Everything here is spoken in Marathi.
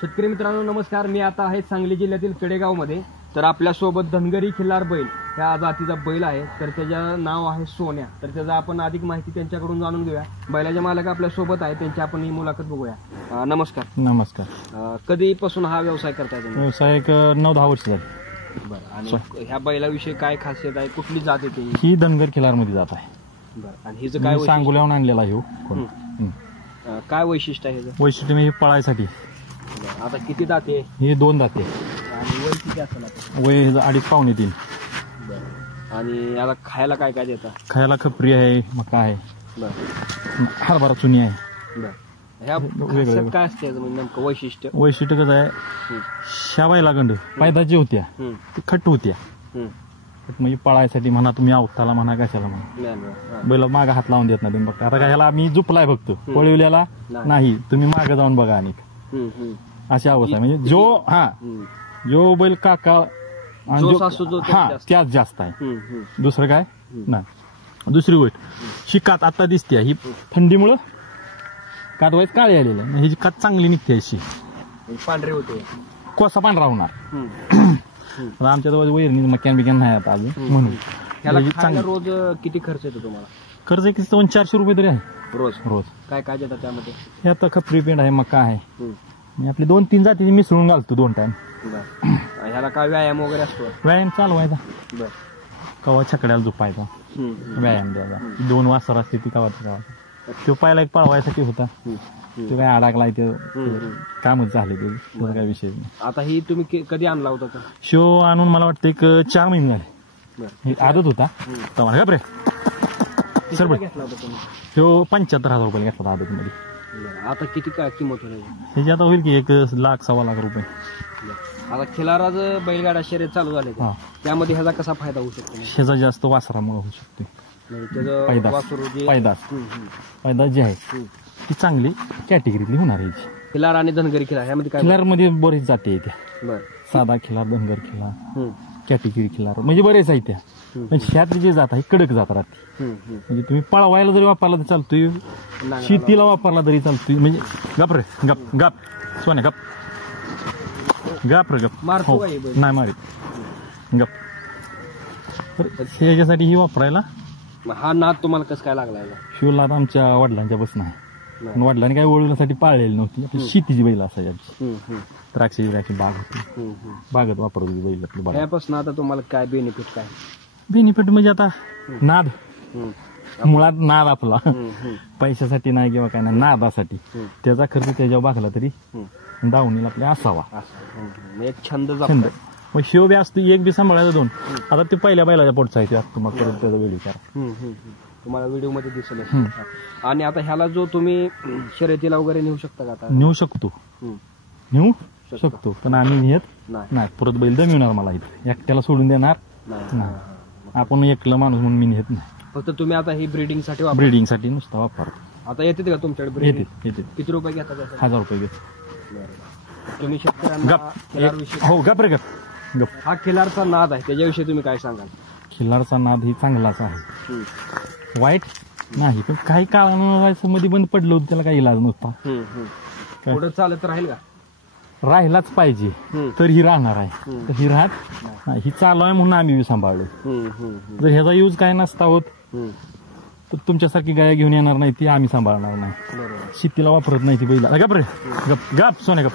शेतकरी मित्रांनो नमस्कार. मी आता आहे सांगली जिल्ह्यातील पेडेगावमध्ये. तर आपल्यासोबत धनगरी खिल्लार बैल ह्या जातीचा बैल आहे. तर त्याचं नाव आहे सोन्या. तर त्याचा आपण अधिक माहिती त्यांच्याकडून जाणून घेऊया. बैलाचे मालक आपल्यासोबत आहे, त्यांची आपण ही मुलाखत बघूया. नमस्कार. नमस्कार. कधीपासून हा व्यवसाय करताय तुम्ही? व्यवसाय एक 9-10 वर्ष झाली. बरं. आणि ह्या बैलाविषयी काय खासियत आहे, कुठली जात येते ही धनगर खिलार मध्ये जात आहे. बरं. आणि हिचं काय सांगोल्याहून आणलेला आहे काय वैशिष्ट्य आहे हिचं? वैशिष्ट्य म्हणजे पळायसाठी. आता किती दाते? हे 2 दाते. आणि वय किती असेल आता? वय 2.5-3. बरं. आणि याला खायला काय काय देतात? खायला खपरी आहे, मका आहे, बरं, हरभरा चुनी आहे. बरं. ह्या खासियत काय असते याचं म्हणजे नेमकं वैशिष्ट्य? वैशिष्ट्य कसं आहे, ह्या बैला गंड पायदाची होत्या ती खट्ट होत्या. म्हणजे पळायसाठी म्हणा, तुम्ही अवताला म्हणा, कशाला म्हणा, बैला मागा हात लावून देत नाही. बघता आता काय ह्याला आम्ही झुपलाय बघतो, पळवलेला नाही, तुम्ही मागे जाऊन बघा. आणि अशी अवस्था आहे. म्हणजे जो बैल काका त्याच जास्त आहे, दुसरं काय नाही. दुसरी गोष्ट, शिकात आता दिसते ही थंडीमुळं कात वाईट काळी आलेली आहे. ह्याची कात चांगली निघते, अशी पांढरे होते, कोसा पांढरा होणार. आमच्या जवळ वैरणी मक्यान बिक्यान नाही आता अजून, म्हणून चांगला. रोज किती खर्च येतो तुम्हाला? खर्च एक 400 रुपये तरी आहे रोज. रोज काय काय देतात त्यामध्ये? हे आता खपरी पेंड आहे, मका आहे, आपली 2-3 जाती मिसळून घालतो 2 टाइम. ह्याला काय व्यायाम वगैरे असतो? व्यायाम चालवायचा, बरं, कवा छकड्याला झोपायचा, व्यायाम द्यायचा. 2 वासर असते ती कवा तो पाहिला एक पळवायसाठी होता, तो काय अडकलाय, ते कामच झाले, ते काय विषय नाही. आता ही तुम्ही कधी आणला होता का? शो आणून मला वाटतं एक 4 महिने झाले. आदत होता तेव्हा. का रे सर घेतला होता तुम्ही? तो 75,000 रुपये घेतला आदत मध्ये. आता किती काय किंमत होईल ह्याची? आता होईल की 1,00,000-1.25 लाख रुपये. आता खिलाराज बैलगाडा शर्यत चालू झाले, त्यामध्ये ह्याचा कसा फायदा होऊ शकतो? ह्याचा जास्त वासरामुळे होऊ शकतो. पैदास जी आहे ती चांगली कॅटेगरीतली होणार आहे. खिलार आणि धनगरी खिलार ह्यामध्ये काय? खिलार मध्ये बरेच जाती आहेत. साधा खिलार, धनगर खिलार, कॅटेगरी खिलार, म्हणजे बरेच आहेत त्या. पण ह्यातली जी जात आहे कडक जात राहते. म्हणजे तुम्ही पळवायला जरी वापरला तर चालतोय, शेतीला वापरला तरी चालतोय. म्हणजे गप रे गप गप सोन्या गप गप रे गप. मारतो नाही मारित गप. तर ह्याच्यासाठी ही वापरायला. हा नाद तुम्हाला कसं काय लागला? शिवला आमच्या वडिलांच्या बसणं आहे. वडिलांनी काय वळवण्यासाठी पाळलेली नव्हती, आपली शेतीची बैल असायची. द्राक्षी बाग होती, बागत वापरत होती बैल आपली. त्यापासून आता तुम्हाला काय बेनिफिट? काय बेनिफिट म्हणजे आता नाद, मुळात नाद आपला पैशासाठी नाही किंवा काय नाही, नादासाठी. त्याचा खर्च त्याच्यावर बागला तरी दावणीला आपल्या असावा. एक छंद. मग शिव बी असतो, एक बी सांभाळायचा 2. आता ते पहिल्या बैलाच्या पोटचा आहे, तुम्हाला परत त्याचा व्हिडिओ करा, तुम्हाला व्हिडिओ मध्ये दिसेल. आणि आता ह्याला जो तुम्ही शर्यतीला वगैरे नेऊ शकता का? आता नेऊ शकतो पण आम्ही नेत नाही. परत बैल दमिवणार मला, इथे एकट्याला सोडून देणार नाही. आपण एकला माणूस म्हणून मी नेत नाही. फक्त तुम्ही आता ही ब्रीडिंग साठी नुसता वापरतो. आता येते का तुमच्याकडे? येते. किती रुपये घेतात? 1000 रुपये घेत. तुम्ही शेतकऱ्यांना हो गप रे गप गप. हा खिलारचा नाद आहे, त्याच्याविषयी तुम्ही काय सांगाल? खिलारचा नाद ही चांगलाच आहे, वाईट नाही. पण काही काळानं मध्ये बंद पडलं होतं, त्याला काही इलाज नव्हता. पुढे चालत राहील का? राहिलाच पाहिजे तर ही राहणार आहे. तर ही राहत नाही, ही चालू आहे म्हणून आम्ही सांभाळलो. जर ह्याचा यूज काय नसता होत तर तुमच्यासारखी गाय घेऊन येणार नाही, ती आम्ही सांभाळणार नाही. शेतीला वापरत नाही ती बैल. गप रे गप गप सोन्या गप.